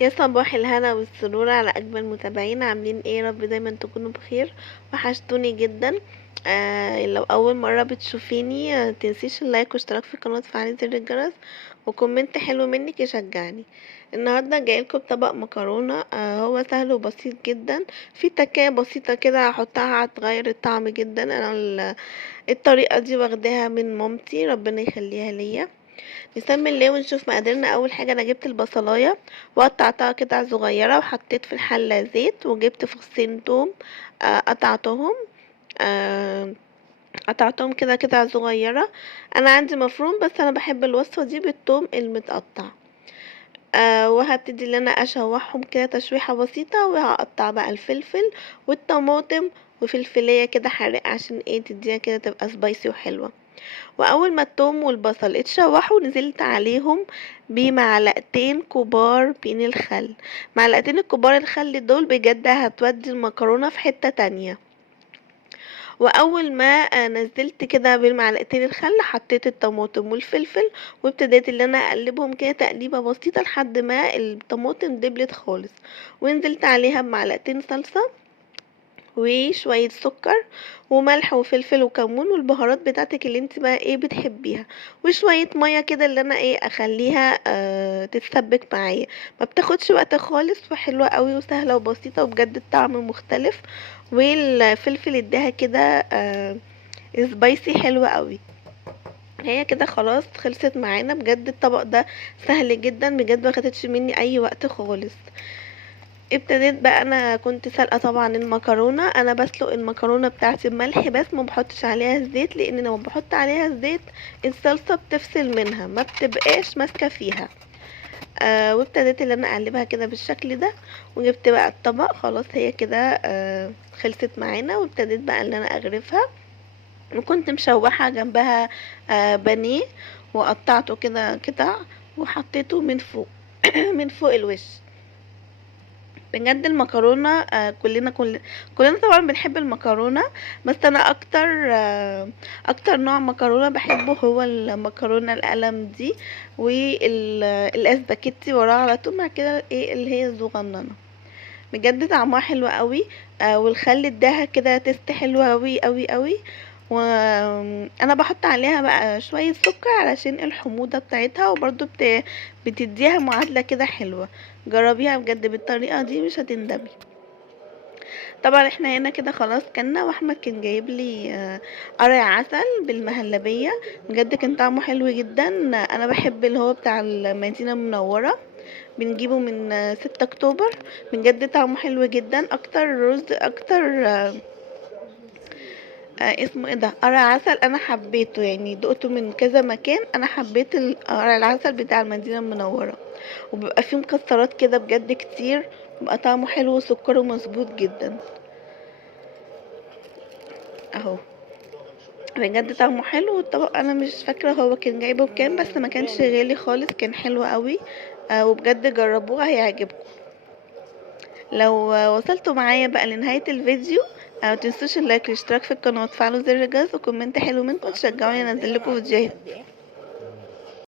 يا صباح الهنا والسرور على اجمل متابعين، عاملين ايه؟ رب دايما تكونوا بخير. وحشتوني جدا. لو اول مره بتشوفيني تنسيش اللايك واشتراك في القناه وتفعلي زر الجرس وكومنت حلو منك يشجعني. النهارده جايلكم بطبق مكرونه، هو سهل وبسيط جدا. في تكايه بسيطه كده هحطها هتغير الطعم جدا. انا الطريقه دي واخداها من مامتي، ربنا يخليها ليا. نسمي الله ونشوف مقاديرنا. اول حاجه انا جبت البصلايه وقطعتها قطع صغيره وحطيت في الحله زيت، وجبت فصين توم قطعتهم. آه، قطعتهم كده قطع صغيره. انا عندي مفروم بس انا بحب الوصفه دي بالثوم المتقطع. وهبتدي ان انا اشوحهم كده تشويحه بسيطه، وهقطع بقى الفلفل والطماطم وفلفليه كده حراق عشان ايه تديها كده تبقى سبايسي وحلوه. واول ما الثوم والبصل اتشوحوا نزلت عليهم بمعلقتين كبار من الخل. معلقتين الكبار الخل دول بجد هتودي المكرونة في حتة تانية. واول ما نزلت كده بالمعلقتين الخل حطيت الطماطم والفلفل، وابتديت ان انا اقلبهم كده تقليبه بسيطه لحد ما الطماطم دبلت خالص. ونزلت عليها بمعلقتين صلصه وشوية سكر وملح وفلفل وكمون والبهارات بتاعتك اللي انت بقى ايه بتحبيها، وشوية مية كده اللي انا ايه اخليها تتسبك معايا. ما بتاخدش وقت خالص وحلوة قوي وسهلة وبسيطة وبجد الطعم مختلف. والفلفل اداها كده سبايسي حلوة قوي. هي كده خلاص خلصت معانا. بجد الطبق ده سهل جدا بجد، ما خدتش مني اي وقت خالص. ابتديت بقى، انا كنت سلقه طبعا المكرونه. انا بسلق المكرونه بتاعتي بملح بس ما بحطش عليها الزيت، لان لما بحط عليها الزيت الصلصه بتفصل منها ما بتبقاش ماسكه فيها. وابتديت ان انا اقلبها كده بالشكل ده. وجبت بقى الطبق خلاص، هي كده خلصت معانا. وابتديت بقى ان انا اغرفها. وكنت مشوحه جنبها بانيه، وقطعته كده قطع وحطيته من فوق من فوق الوش. بجد المكرونه كلنا طبعا بنحب المكرونه. بس انا اكتر نوع مكرونه بحبه هو المكرونه القلم دي، والاسباجيتي وراها على طول مع كده ايه اللي هي الصغننه. بجد طعمها حلو قوي. والخل اداها كده تست حلو قوي قوي قوي. وانا بحط عليها بقى شويه سكر علشان الحموضه بتاعتها، وبرده بتديها معادله كده حلوه. جربيها بجد بالطريقه دي مش هتندمي. طبعا احنا هنا كده خلاص كلنا، واحمد كان جايب لي قرع عسل بالمهلبيه. بجد كان طعمه حلو جدا. انا بحب اللي هو بتاع المدينه المنوره، بنجيبه من 6 اكتوبر. بجد طعمه حلو جدا. اكتر رز اكتر اسمه ايه ده قرع عسل انا حبيته، يعني دقته من كذا مكان. انا حبيت قرع العسل بتاع المدينه المنوره، وبيبقى فيه مكسرات كده بجد كتير. بيبقى طعمه حلو وسكره مظبوط جدا اهو. بجد طعمه حلو. والطبق انا مش فاكره هو كان جايبه بكام، بس ما كانش غالي خالص، كان حلو قوي. وبجد جربوها هيعجبكم. لو وصلتوا معايا بقى لنهاية الفيديو، متنسوش اللايك والاشتراك في القناة وتفعلوا زر الجرس وكومنت حلو منكم تشجعوني انزل لكم فيديوهات.